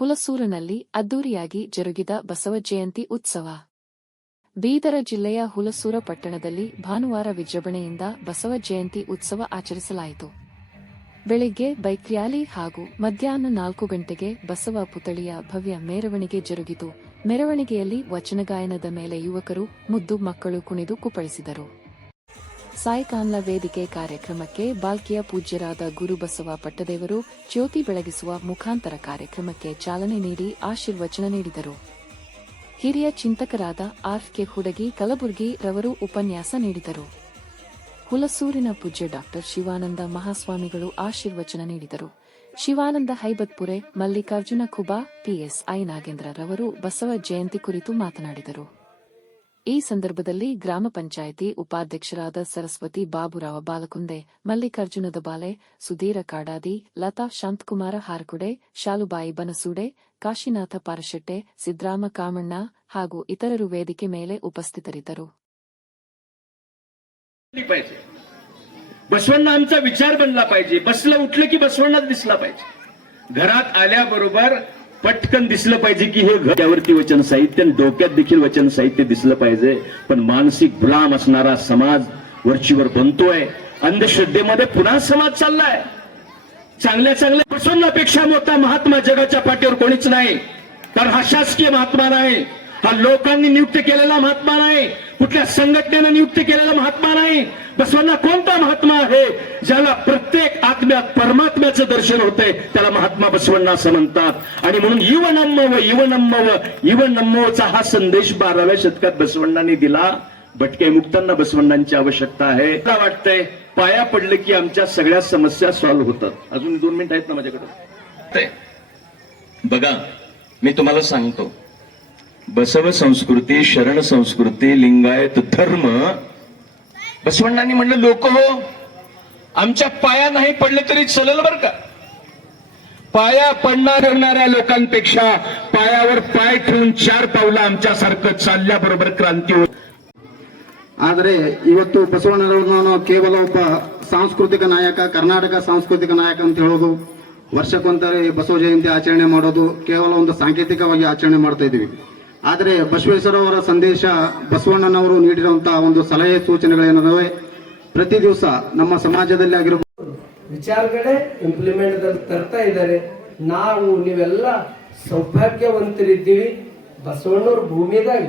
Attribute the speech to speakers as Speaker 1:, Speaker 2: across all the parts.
Speaker 1: ಹುಲಸೂರಿನಲ್ಲಿ ಅದ್ದೂರಿಯಾಗಿ ಜರುಗಿದ ಬಸವ ಜಯಂತಿ ಉತ್ಸವ. ಬೀದರ ಜಿಲ್ಲೆಯ ಹುಲಸೂರ ಪಟ್ಟಣದಲ್ಲಿ ಭಾನುವಾರ ವಿಜೃಂಭಣೆಯಿಂದ ಬಸವ ಜಯಂತಿ ಉತ್ಸವ ಆಚರಿಸಲಾಯಿತು. ಬೆಳಿಗ್ಗೆ ಬೈಕ್ ರ್ಯಾಲಿ ಹಾಗೂ ಮಧ್ಯಾಹ್ನ ನಾಲ್ಕು ಗಂಟೆಗೆ ಬಸವ ಪುತಳಿಯ ಭವ್ಯ ಮೆರವಣಿಗೆ ಜರುಗಿತು. ಮೆರವಣಿಗೆಯಲ್ಲಿ ವಚನಗಾಯನದ ಮೇಲೆ ಯುವಕರು, ಮುದ್ದು ಮಕ್ಕಳು ಕುಣಿದು ಕುಪ್ಪಳಿಸಿದರು. ಸಾಯಿಕಾನ್ಲ ವೇದಿಕೆ ಕಾರ್ಯಕ್ರಮಕ್ಕೆ ಬಾಲ್ಕಿಯ ಪೂಜ್ಯರಾದ ಗುರುಬಸವ ಪಟ್ಟದೇವರು ಜ್ಯೋತಿ ಬೆಳಗಿಸುವ ಮುಖಾಂತರ ಕಾರ್ಯಕ್ರಮಕ್ಕೆ ಚಾಲನೆ ನೀಡಿ ಆಶೀರ್ವಚನ ನೀಡಿದರು. ಹಿರಿಯ ಚಿಂತಕರಾದ ಆರ್ ಕೆ ಹುಡಗಿ ಕಲಬುರ್ಗಿ ರವರು ಉಪನ್ಯಾಸ ನೀಡಿದರು. ಹುಲಸೂರಿನ ಪೂಜ್ಯ ಡಾಕ್ಟರ್ ಶಿವಾನಂದ ಮಹಾಸ್ವಾಮಿಗಳು ಆಶೀರ್ವಚನ ನೀಡಿದರು. ಶಿವಾನಂದ ಹೈಬತ್ಪುರೆ, ಮಲ್ಲಿಕಾರ್ಜುನ ಖುಬಾ ಪಿಎಸ್ಐ ನಾಗೇಂದ್ರ ರವರು ಬಸವ ಜಯಂತಿ ಕುರಿತು ಮಾತನಾಡಿದರು. ಈ ಸಂದರ್ಭದಲ್ಲಿ ಗ್ರಾಮ ಪಂಚಾಯಿತಿ ಉಪಾಧ್ಯಕ್ಷರಾದ ಸರಸ್ವತಿ ಬಾಬುರಾವ ಬಾಲಕುಂದೆ ಮಲ್ಲಿಕಾರ್ಜುನದ ಬಾಲೆ ಸುಧೀರ ಕಾಡಾದಿ ಲತಾ ಶಾಂತಕುಮಾರ ಹಾರಕುಡೆ ಶಾಲುಬಾಯಿ ಬನಸೂಡೆ ಕಾಶಿನಾಥ ಪಾರಶೆಟ್ಟೆ ಸಿದ್ರಾಮ ಕಾಮಣ್ಣ ಹಾಗೂ ಇತರರು ವೇದಿಕೆ ಮೇಲೆ ಉಪಸ್ಥಿತರಿದ್ದರು
Speaker 2: दिसली पाहिजे बसवण्णा आमचा विचार बनला पाहिजे बसलं उठलं की बसवण्णाच दिसला पाहिजे घरात आल्याबरोबर पटकन दिसलं पाहिजे की हे घर त्यावरती वचन साहित्य आणि डोक्यात देखील वचन साहित्य दिसलं पाहिजे. पण मानसिक गुलाम असणारा समाज वरचीवर बनतोय. अंधश्रद्धेमध्ये पुन्हा समाज चाललाय. चांगल्या चांगल्या प्रसन्न अपेक्षा मोठा महात्मा जगाच्या पाठीवर कोणीच नाही. कारण हा शासकीय महात्मा नाही. हा लोकांनी नियुक्त केलेला महात्मा नाही. कुठल्या संघटनेनं नियुक्त केलेला महात्मा नाही. बसवांना कोणता महात्मा आहे? ज्याला प्रत्येक आत्म्यात परमात्म्याचं दर्शन होतंय त्याला महात्मा बसवण्णा असं म्हणतात. आणि म्हणून युव युवनम्मव युवनम्मवचा युव हा संदेश बाराव्या शतकात बसवण्णांनी दिला. भटके मुक्तांना बसवण्णांची आवश्यकता आहे. मला वाटतंय पाया पडलं की आमच्या सगळ्या समस्या सॉल्व्ह होतात. अजून दोन मिनिट आहेत ना माझ्याकडे?
Speaker 3: बघा मी तुम्हाला सांगतो. बसव संस्कृती शरण संस्कृती लिंगायत धर्म बसवण्णांनी म्हणलं लोक हो आमच्या पाया नाही पडले तरी चलल बर का
Speaker 2: पाया पडणार करणाऱ्या लोकांपेक्षा पायावर पाय ठेवून चार पावलं आमच्यासारखं चालल्याबरोबर क्रांती होत
Speaker 4: ಆದರೆ ಇವತ್ತು ಬಸವಣ್ಣನವ್ರನ್ನ ನಾವು ಕೇವಲ ಒಬ್ಬ ಸಾಂಸ್ಕೃತಿಕ ನಾಯಕ ಕರ್ನಾಟಕ ಸಾಂಸ್ಕೃತಿಕ ನಾಯಕ ಅಂತ ಹೇಳೋದು ವರ್ಷಕ್ಕೊಂದ್ಸರಿ ಬಸವ ಜಯಂತಿ ಆಚರಣೆ ಮಾಡೋದು ಕೇವಲ ಒಂದು ಸಾಂಕೇತಿಕವಾಗಿ ಆಚರಣೆ ಮಾಡ್ತಾ ಇದೀವಿ ಆದರೆ ಬಸವೇಶ್ವರ ಅವರ ಸಂದೇಶ ಬಸವಣ್ಣನವರು ನೀಡಿರುವಂತಹ ಒಂದು ಸಲಹೆ ಸೂಚನೆಗಳೇನದವೆ ಪ್ರತಿ ದಿವಸ ನಮ್ಮ ಸಮಾಜದಲ್ಲಿ ಆಗಿರಬಹುದು
Speaker 5: ವಿಚಾರಗಳೇ ಇಂಪ್ಲಿಮೆಂಟ್ ತರ್ತಾ ಇದ್ದಾರೆ. ನಾವು ನೀವೆಲ್ಲ ಸೌಭಾಗ್ಯವಂತರಿದ್ದೀವಿ. ಬಸವಣ್ಣವ್ರ ಭೂಮಿದಾಗ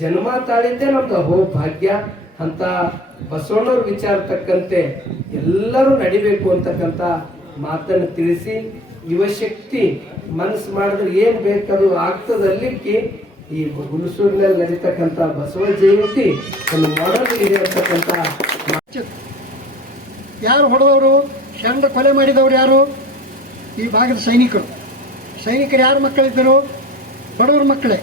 Speaker 5: ಜನ್ಮ ತಾಳಿದ್ದೆ ನಮ್ದು ಅಹೋ ಭಾಗ್ಯ ಅಂತ ಬಸವಣ್ಣವ್ರ ವಿಚಾರ ತಕ್ಕಂತೆ ಎಲ್ಲರೂ ನಡಿಬೇಕು ಅಂತಕ್ಕಂಥ ಮಾತನ್ನು ತಿಳಿಸಿ ಯುವಶಕ್ತಿ ಮನಸ್ಸು ಮಾಡಿದ್ರೆ ಏನ್ ಬೇಕದು ಆಗ್ತದಲ್ಲಿಕ್ಕೆ ಈ ಹುಣಸೂರಿನಲ್ಲಿ ನಡೀತಕ್ಕಂಥ ಬಸವ ಜಯಂತಿ ಒಂದು ಮಾಡಲ್ ಇದೆ ಅಂತಕ್ಕಂಥ
Speaker 6: ಯಾರು ಹೊಡೆದವರು? ಶರಣ ಕೊಲೆ ಮಾಡಿದವರು ಯಾರು? ಈ ಭಾಗದ ಸೈನಿಕರು. ಸೈನಿಕರು ಯಾರು ಮಕ್ಕಳಿದ್ದರು? ಬಡವರ ಮಕ್ಕಳೇ,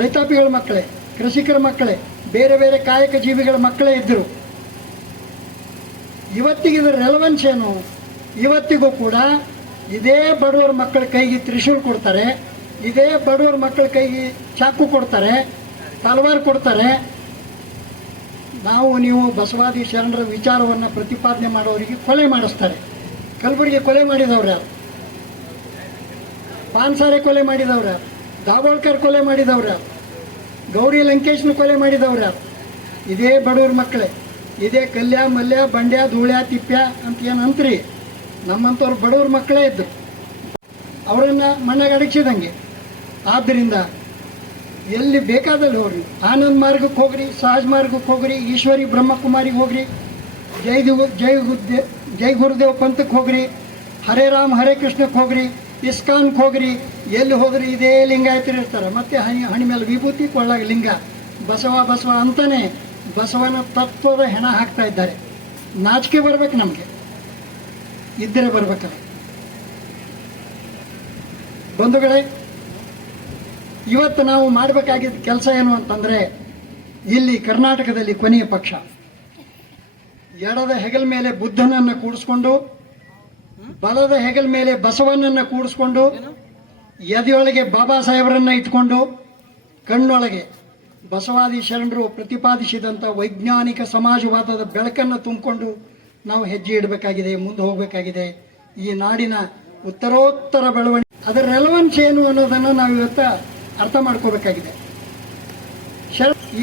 Speaker 6: ರೈತಾಪಿಗಳ ಮಕ್ಕಳೇ, ಕೃಷಿಕರ ಮಕ್ಕಳೇ, ಬೇರೆ ಬೇರೆ ಕಾಯಕ ಜೀವಿಗಳ ಮಕ್ಕಳೇ ಇದ್ದರು. ಇವತ್ತಿಗೆ ಇದರ ರೆಲವೆನ್ಸ್ ಏನು? ಇವತ್ತಿಗೂ ಕೂಡ ಇದೇ ಬಡವರ ಮಕ್ಕಳ ಕೈಗೆ ತ್ರಿಶೂಲ್ ಕೊಡ್ತಾರೆ. ಇದೇ ಬಡವರ ಮಕ್ಕಳ ಕೈಗೆ ಚಾಕು ಕೊಡ್ತಾರೆ, ತಲವಾರು ಕೊಡ್ತಾರೆ. ನಾವು ನೀವು ಬಸವಾದಿ ಶರಣರ ವಿಚಾರವನ್ನು ಪ್ರತಿಪಾದನೆ ಮಾಡೋರಿಗೆ ಕೊಲೆ ಮಾಡಿಸ್ತಾರೆ. ಕಲಬುರಗಿ ಕೊಲೆ ಮಾಡಿದವ್ರು ಯಾರು? ಪಾನ್ಸಾರೆ ಕೊಲೆ ಮಾಡಿದವ್ರು ಯಾರು? ದಾಬೋಳ್ಕರ್ ಕೊಲೆ ಮಾಡಿದವ್ರು ಯಾರು? ಗೌರಿ ಲಂಕೇಶ್ನ ಕೊಲೆ ಮಾಡಿದವ್ರು ಯಾರು? ಇದೇ ಬಡವ್ರ ಮಕ್ಕಳೇ. ಇದೇ ಕಲ್ಯ, ಮಲ್ಯ, ಬಂಡ್ಯ, ಧೂಳ್ಯ ತಿಪ್ಪ್ಯಾ ಅಂತ ಏನು ನಮ್ಮಂಥವ್ರು ಬಡವ್ರ ಮಕ್ಕಳೇ ಇದ್ದರು ಅವರನ್ನು ಮಣ್ಣಾಗ ಅಡಗಿಸಿದಂಗೆ. ಆದ್ದರಿಂದ ಎಲ್ಲಿ ಬೇಕಾದಲ್ಲಿ ಹೋಗ್ರಿ. ಆನಂದ್ ಮಾರ್ಗಕ್ಕೆ ಹೋಗ್ರಿ, ಸಹಜ ಮಾರ್ಗಕ್ಕೆ ಹೋಗ್ರಿ, ಈಶ್ವರಿ ಬ್ರಹ್ಮಕುಮಾರಿಗೆ ಹೋಗ್ರಿ, ಜೈ ಜೈ ಜೈ ಗುರುದೇವ್ ಪಂಥಕ್ಕೆ ಹೋಗ್ರಿ, ಹರೇ ರಾಮ್, ಹರೇ ಕೃಷ್ಣಕ್ಕೆ ಹೋಗ್ರಿ ಇಸ್ಕಾನ್ಗೆ ಹೋಗ್ರಿ, ಎಲ್ಲಿ ಹೋದ್ರಿ ಇದೇ ಲಿಂಗಾಯತರು ಇರ್ತಾರೆ. ಮತ್ತೆ ಹಣಿ ಹಣಿ ಮೇಲೆ ವಿಭೂತಿ ಕೊಳ್ಳಾಗ ಲಿಂಗ. ಬಸವ ಬಸವ ಅಂತಾನೆ ಬಸವನ ತತ್ವದ ಹೆಣ ಹಾಕ್ತಾ ಇದ್ದಾರೆ. ನಾಚಿಕೆ ಬರ್ಬೇಕು ನಮಗೆ. ಇದ್ದರೆ ಬರ್ಬೇಕಲ್ಲ. ಬಂಧುಗಳೇ, ಇವತ್ತು ನಾವು ಮಾಡಬೇಕಾಗಿದ್ದ ಕೆಲಸ ಏನು ಅಂತಂದರೆ, ಇಲ್ಲಿ ಕರ್ನಾಟಕದಲ್ಲಿ ಕೊನೆಯ ಪಕ್ಷ. ಎಡದ ಹೆಗಲ ಮೇಲೆ ಬುದ್ಧನನ್ನು ಕೂಡಿಸ್ಕೊಂಡು, ಬಲದ ಹೆಗಲ ಮೇಲೆ ಬಸವನನ್ನು ಕೂಡಿಸ್ಕೊಂಡು, ಎದೆಯೊಳಗೆ ಬಾಬಾ ಸಾಹೇಬರನ್ನ ಇಟ್ಕೊಂಡು, ಕಣ್ಣೊಳಗೆ ಬಸವಾದಿ ಶರಣರು ಪ್ರತಿಪಾದಿಸಿದಂಥ ವೈಜ್ಞಾನಿಕ ಸಮಾಜವಾದದ ಬೆಳಕನ್ನು ತುಂಬಿಕೊಂಡು ನಾವು ಹೆಜ್ಜೆ ಇಡಬೇಕಾಗಿದೆ, ಮುಂದೆ ಹೋಗಬೇಕಾಗಿದೆ. ಈ ನಾಡಿನ ಉತ್ತರೋತ್ತರ ಬೆಳವಣಿಗೆ ಅದರ ರೆಲವೆನ್ಸ್ ಏನು ಅನ್ನೋದನ್ನು ನಾವು ಇವತ್ತು ಅರ್ಥ ಮಾಡ್ಕೋಬೇಕಾಗಿದೆ.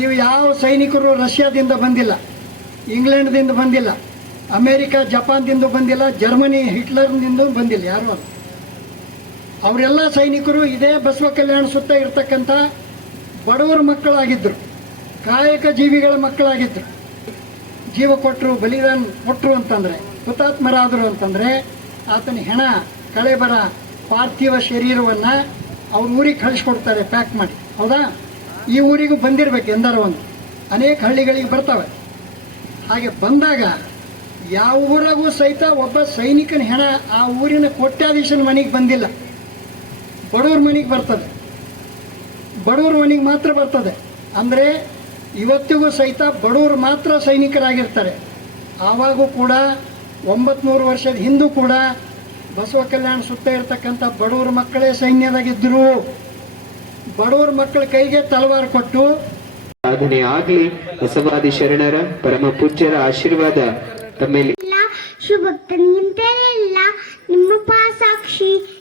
Speaker 6: ಇವು ಯಾವ ಸೈನಿಕರು ರಷ್ಯಾದಿಂದ ಬಂದಿಲ್ಲ, ಇಂಗ್ಲೆಂಡ್ದಿಂದ ಬಂದಿಲ್ಲ, ಅಮೇರಿಕ ಜಪಾನ್ದಿಂದ ಬಂದಿಲ್ಲ, ಜರ್ಮನಿ ಹಿಟ್ಲರ್ನಿಂದ ಬಂದಿಲ್ಲ, ಯಾರು ಅವರೆಲ್ಲ ಸೈನಿಕರು ಇದೇ ಬಸವ ಕಲ್ಯಾಣ ಸುತ್ತ ಇರತಕ್ಕಂಥ ಬಡವರ ಮಕ್ಕಳಾಗಿದ್ದರು ಕಾಯಕ ಜೀವಿಗಳ ಮಕ್ಕಳಾಗಿದ್ದರು ಜೀವ ಕೊಟ್ಟರು ಬಲಿದಾನ ಕೊಟ್ಟರು ಅಂತಂದರೆ, ಹುತಾತ್ಮರಾದರು ಅಂತಂದರೆ, ಆತನ ಹೆಣ, ಕಳೆಬರ ಪಾರ್ಥಿವ ಶರೀರವನ್ನು ಅವ್ರ ಊರಿಗೆ ಕಳಿಸ್ಕೊಡ್ತಾರೆ ಪ್ಯಾಕ್ ಮಾಡಿ. ಹೌದಾ? ಈ ಊರಿಗೂ ಬಂದಿರಬೇಕು ಎಂದರ ಒಂದು. ಅನೇಕ ಹಳ್ಳಿಗಳಿಗೆ ಬರ್ತವೆ. ಹಾಗೆ ಬಂದಾಗ ಯಾವ ಊರಾಗೂ ಸಹಿತ ಒಬ್ಬ ಸೈನಿಕನ ಹೆಣ ಆ ಊರಿನ ಕೋಟ್ಯಾಧೀಶನ ಮನೆಗೆ ಬಂದಿಲ್ಲ. ಬಡವ್ರ ಮನೆಗೆ ಬರ್ತದೆ. ಬಡವ್ರ ಮನೆಗೆ ಮಾತ್ರ ಬರ್ತದೆ. ಅಂದರೆ ಇವತ್ತಿಗೂ ಸಹಿತ ಬಡವ್ರು ಮಾತ್ರ ಸೈನಿಕರಾಗಿರ್ತಾರೆ. ಆವಾಗೂ ಕೂಡ ಒಂಬತ್ನೂರು ವರ್ಷದ ಹಿಂದೂ ಕೂಡ ಬಸವ ಕಲ್ಯಾಣ ಸುತ್ತ ಇರತಕ್ಕಂಥ ಬಡವ್ರ ಮಕ್ಕಳೇ ಸೈನ್ಯದಾಗಿದ್ದರು. ಬಡವ್ರ ಮಕ್ಕಳ ಕೈಗೆ ತಲವಾರು ಕೊಟ್ಟು
Speaker 7: ಸಾಧನೆ ಆಗ್ಲಿ ಬಸವಾದಿ ಶರಣರ ಪರಮ ಪೂಜ್ಯರ ಆಶೀರ್ವಾದ ತಮ್ಮೇಲೆ.
Speaker 8: ನಿಂತೇ ಇಲ್ಲ. ನಿಮ್ಮ ಪಾಸಾಕ್ಷಿ